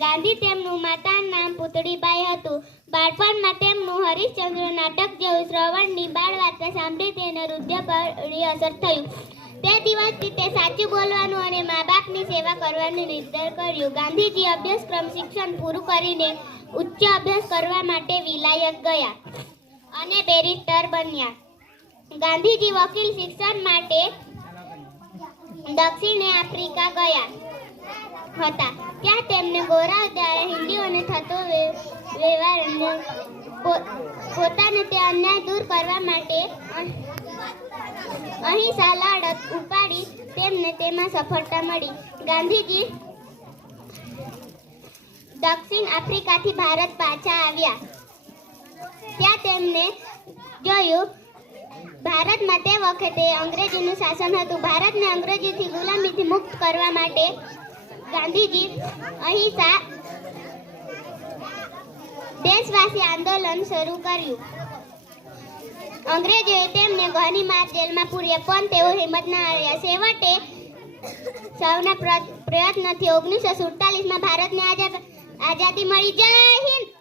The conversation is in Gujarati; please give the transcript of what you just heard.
ગાંધી તેમનું માતાનું નામ પુતળીબાઈ હતું. બાળપણમાં તેમનું હરિશ્ચંદ્ર નાટક જેવું શ્રવણની બાળ વાર્તા સાંભળી તેને હૃદય પર અસર થયું. તે દિવસથી તે સાચું બોલવાનું અને મા બાપની સેવા કરવાનું નિર્ધાર કર્યું. ગાંધીજી અભ્યાસક્રમ શિક્ષણ પૂરું કરીને ઉચ્ચ અભ્યાસ કરવા માટે વિલાયત ગયા અને બેરિસ્ટર બન્યા. ગાંધીજી વકીલ શિક્ષણ માટે દક્ષિણ આફ્રિકા ગયા હતા. ત્યાં તેમને ગોરાઓ દ્વારા હિન્દીઓને થતો વ્યવહાર પોતાને તે અન્યાય દૂર કરવા માટે અહિંસા લડત ઉપાડી તેમને તેમાં સફળતા મળી. ગાંધીજી દક્ષિણ આફ્રિકાથી ભારત પાછા આવ્યા. ત્યાં તેમને જોયું ભારતમાં તે વખતે અંગ્રેજીનું શાસન હતું. ભારતને અંગ્રેજીથી ગુલામીથી મુક્ત કરવા માટે ગાંધીજી અહિંસા દેશવાસી આંદોલન શરૂ કર્યું. અંગ્રેજોએ તેમને ઘણી માર જેલમાં પૂર્યા, પણ તેઓ હિંમત ન હાર્યા. છેવટે સૌના પ્રયત્નથી 1947માં ભારતને આઝાદી મળી. જય હિન્દ.